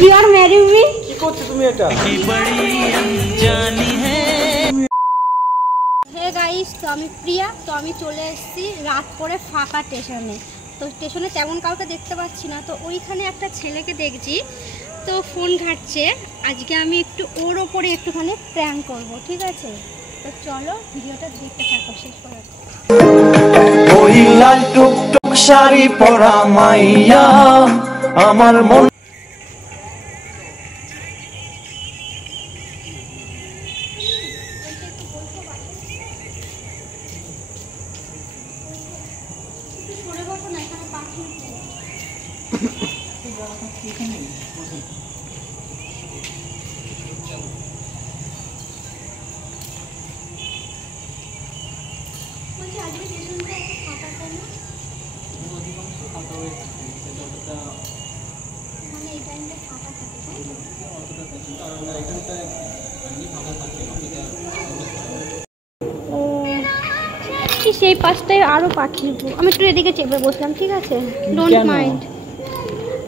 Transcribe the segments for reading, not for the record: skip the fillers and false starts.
You are marrying me? কি করছো তুমি এটা? হে গাইস, তো আমি প্রিয়া। তো আমি চলে এসেছি রাত করে ফাঁকা স্টেশনে। তো স্টেশনে তেমন কাউকে দেখতে পাচ্ছি না। তো ওইখানে একটা ছেলেকে দেখছি, তো ফোন ঘাটছে। আজকে আমি একটু ওর ওপরে একটুখানি প্র্যাঙ্ক করব, ঠিক আছে? তো চলো ভিডিওটা দেখতে থাকো শেষ পর্যন্ত। ওই লাল টুকটুক শাড়ি পরা মাইয়া আমার মন সেই পাশটায় আরো পাখি। আমি একটু এদিকে চেপে বসলাম, ঠিক আছে? Don't mind.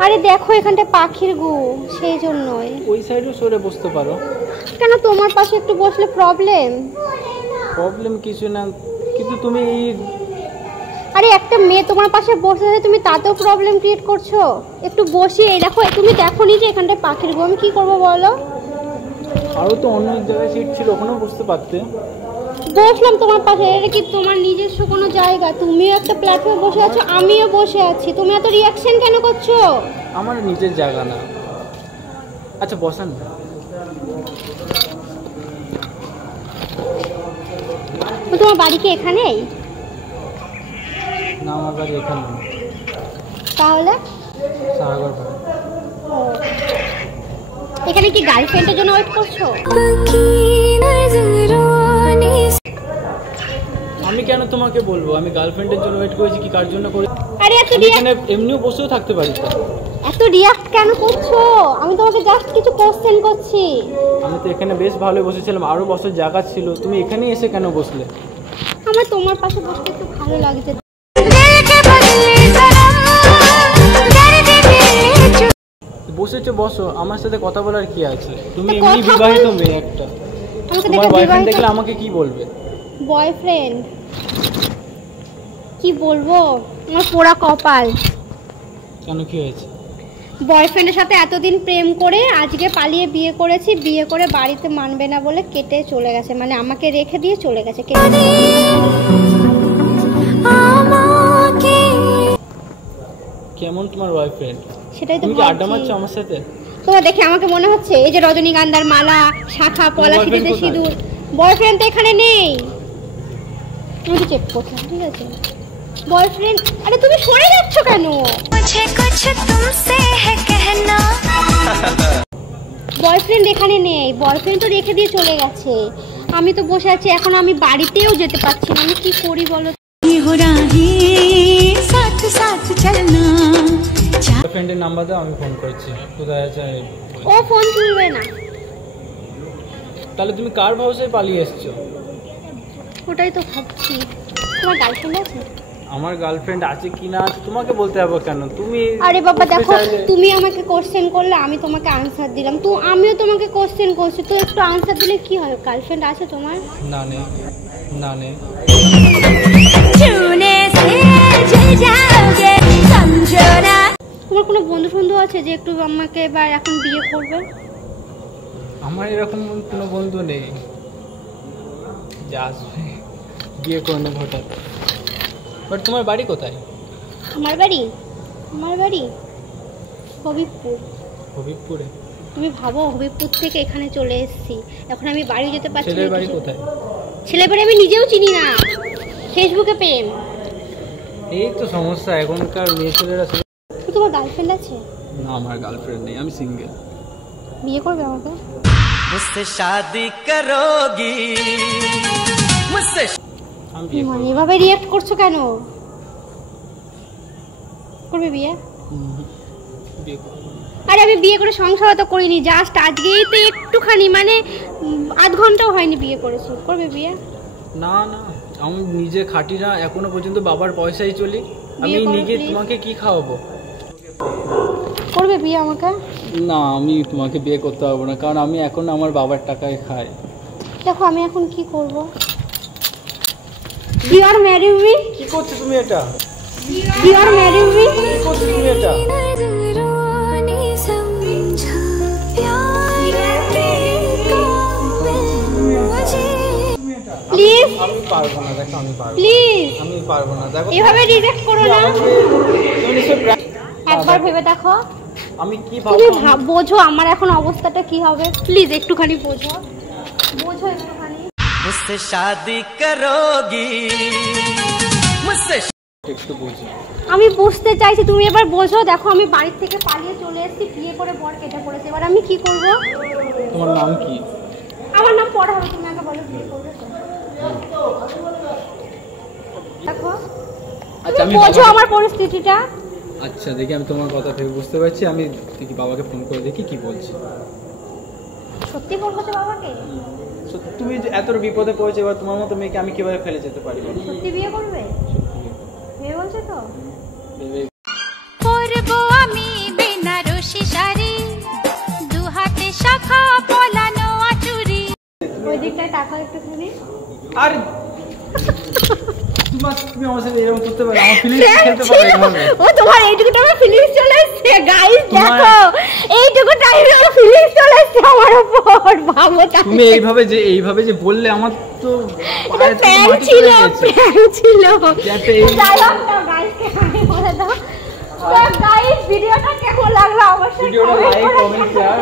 আরে দেখো এখানটা পাখির গু, সেই জন্যই। ওই সাইডে সরে বসতে পারো। কেন তোমার পাশে একটু বসলে প্রবলেম? প্রবলেম কিছু না, কিন্তু তুমি আরে একটা মেয়ে তোমার পাশে বসে আছে, তুমি তাতেও প্রবলেম ক্রিয়েট করছো। একটু বসি, এই দেখো তুমি দেখোনি যে এখানটা পাখির গু, আমি কি করবো বলো? আরো তো অন্য জায়গায় সিট ছিল, ওখানেও বসতে পারতে। বসলাম তোমার পাশে। এটা কি তোমার নিজস্ব কোনো জায়গা? তুমিও একটা প্ল্যাটফর্মে বসে আছো, আমিও বসে আছি। তুমি এত রিয়াকশন কেন করছো? আমার নিজের জায়গা না। আচ্ছা বসান। তোমার বাড়ি কি এখানেই? না, আমার বাড়ি এখানে। তাহলে সাগর পাড়া। এখানে কি গার্লফ্রেন্ডের জন্য ওয়েট করছো? আমি কেন তোমাকে বলবো আমি গার্লফ্রেন্ডের জন্য ওয়েট করেছি কি কার জন্য করি? আরে এত এখানে এমনিও বসেও থাকতে পারি তো। এত রিয়াক্ট কেন করছো? আমি তোমাকে জাস্ট কিছু কোশ্চেন করছি। আমি তো এখানে বেশ ভালো বসেছিলাম, আরো বসার জায়গা ছিল, তুমি এখানেই এসে কেন বসলে? আমার তোমার পাশে বসতে একটু ভালো লাগছে। বসেছো বসো, আমার সাথে কথা বলার কি আছে? তুমি এমনি বিবাহিত মেয়ে একটা, তোমার বয়ফ্রেন্ড দেখলে আমাকে কি বলবে? বয়ফ্রেন্ড কি বলবো? আমার পোড়া কপাল। কেন, কি হয়েছে? বয়ফ্রেন্ডের সাথে এতদিন প্রেম করে আজকে পালিয়ে বিয়ে করেছি। বিয়ে করে বাড়িতে মানবে না বলে কেটে চলে গেছে, মানে আমাকে রেখে দিয়ে চলে গেছে। কেমন তোমার বয়ফ্রেন্ড? সেটাই তো তুমি কি আড্ডা মারছো আমার সাথে? তোমার দেখে আমাকে মনে হচ্ছে এই যে রজনীগন্ধার মালা, শাখা, পলা, সিঁদুরে সিঁদুর। বয়ফ্রেন্ড তো এখানে নেই। তুমি চেক করছো, ঠিক আছে? বয়ফ্রেন্ড, আরে তুমি সরে যাচ্ছ কেন? বয়ফ্রেন্ড এখানে নেই, বয়ফ্রেন্ড তো রেখে দিয়ে চলে গেছে। আমি তো বসে আছি, এখন আমি বাড়িতেও যেতে পারছি না। আমি কি করি বলো? বয়ফ্রেন্ডের নাম্বার দাও, আমি ফোন করছি। কোথায় আছে? ও ফোন তুলবে না। তাহলে তুমি কার ভরসায় পালিয়ে এসছো? ওটাই তো ভাবছি। তোমার গার্লফ্রেন্ড আছে? আমার গার্লফ্রেন্ড আছে কি না তোমাকে বলতে হবে কেন? তুমি আরে বাবা দেখো, তুমি আমাকে কোশ্চেন করলে, আমি তোমাকে আনসার দিলাম। তো আমিও তোমাকে কোশ্চেন করছি, তো একটু আনসার দিলে কি হয়? গার্লফ্রেন্ড আছে তোমার? না নেই, না নেই। তোমার কোনো বন্ধু বন্ধু আছে যে একটু আমাকে এবার এখন বিয়ে করবে? আমার এরকম কোনো বন্ধু নেই যে আসবে বিয়ে করে নেবে হঠাৎ। বাট তোমার বাড়ি কোথায়? আমার বাড়ি হবিবপুর। হবিবপুরে? তুমি ভাবো, হবিবপুর থেকে এখানে চলে এসেছি, এখন আমি বাড়ি যেতে পারছি না। ছেলের বাড়ি কোথায়? ছেলের বাড়ি আমি নিজেও চিনি না। ফেসবুকে প্রেম। এই তো সমস্যা এখনকার মেয়ে ছেলেরা। তোমার গার্লফ্রেন্ড আছে? না, আমার গার্লফ্রেন্ড নেই, আমি সিঙ্গেল। বিয়ে করবে আমাকে? মুঝসে শাদি করোগি মুঝসে। মানে এভাবে রিঅ্যাক্ট করছো কেন? করবে বিয়ে? আরে আমি বিয়ে করে সংসার তো করিনি, জাস্ট আজকেই তো একটুখানি, মানে আধ ঘন্টাও হয়নি বিয়ে করেছি। করবে বিয়ে? না না, আমি নিজে খাটি না এখনো পর্যন্ত, বাবার পয়সায় চলি। আমি নিজে তোমাকে কি খাওয়াবো? করবে বিয়ে আমাকে? না, আমি তোমাকে বিয়ে করতে পারবো না, কারণ আমি এখন আমার বাবার টাকায় খাই। দেখো আমি এখন কি করব? You are marry me? কি করছো তুমি এটা? You are marry me? কি করছো তুমি এটা? প্লিজ আমি পারবো না, দেখো আমি পারবো না। প্লিজ আমি পারবো না, দেখো এভাবে রিজেক্ট করো না। তুমি নিশ্চয়ই একবার ভেবে দেখো, আমি কি তুমি ভাববো? বোঝো আমার এখন অবস্থাটা কি হবে। প্লিজ একটুখানি বোঝো, বোঝো একটুখানি। मुझसे शादी करोगी मुझसे একটু বুঝি। আমি বুঝতে চাইছি, তুমি এবার বোঝো। দেখো আমি বাড়ির থেকে পালিয়ে চলে এসেছি, বিয়ে করে বর কেটে পড়েছে, এবার আমি কি করব? তোমার নাম কি? আমার নাম পরে হবে, তুমি আগে বলো বিয়ে করবে তো? দেখো আচ্ছা আমি বোঝো বাবাকে- আমার পরিস্থিতিটা। আচ্ছা দেখি, আমি তোমার কথা থেকে বুঝতে পারছি, আমি দেখি বাবাকে ফোন করে দেখি কি বলছি। সত্যি বলবো তো বাবাকে? তুমি যে এত বিপদে পড়েছে, এবার তোমার মতো মেয়েকে আমি কিভাবে ফেলে যেতে পারি? সত্যি বিয়ে করবে? বিয়ে বলছে তো? পরবো আমি বেনারসি শাড়ি, দু হাতে শাখা পলানো আচুরি। ওই দিকটায় টাকা একটুখানি। আরে তুমি আমার সাথে এরকম করতে পারো? আমার ফিলিংস খেলতে পারো এইভাবে? ও তোমার এইটুকু টাইমে ফিলিংস চলে এসছে গাইস, তোমার- দেখো এইটুকু টাইমে আমার ফিলিংস চলে এসছে আমার উপর। ভাবো তুমি এইভাবে যে বললে, আমার তো পায়ের থেকে প্র্যাঙ্ক মাটি ছিল, সরে গেছে। প্র্যাঙ্ক ছিল। যাতে এই- ডায়লগটা গাইসকে আমি বলে দাও। তো গাইস ভিডিওটা কেমন লাগলো অবশ্যই ভিডিওটা লাইক কমেন্ট শেয়ার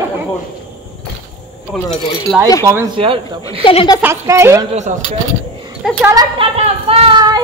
হলো না, লাইক কমেন্ট শেয়ার, তারপর চ্যানেলটা সাবস্ক্রাইব। চ্যানেলটা সাবস্ক্রাইব। তো চলো টাটা বাই।